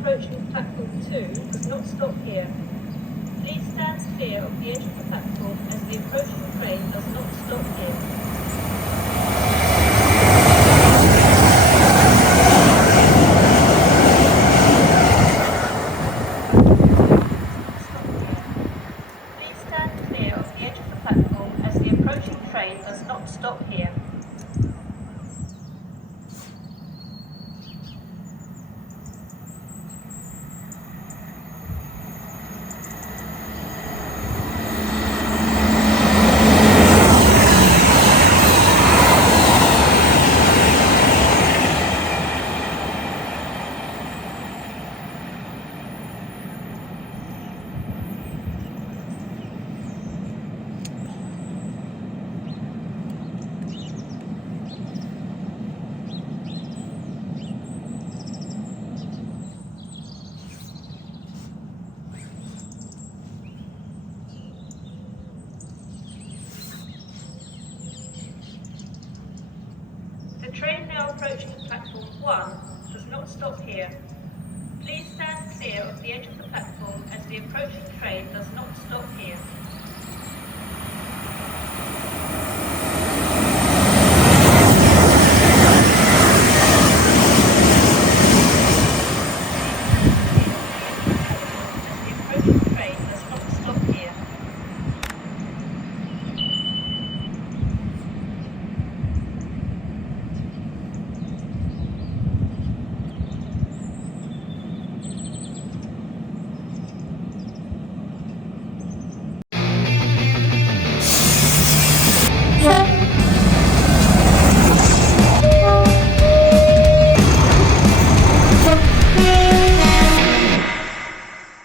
approaching platform 2 does not stop here. Please stand clear of the edge of the platform as the approaching train does not stop here. Please stand clear of the edge of the platform as the approaching train does not stop here. The train now approaching platform 1 does not stop here. Please stand clear of the edge of the platform as the approaching train does not stop here.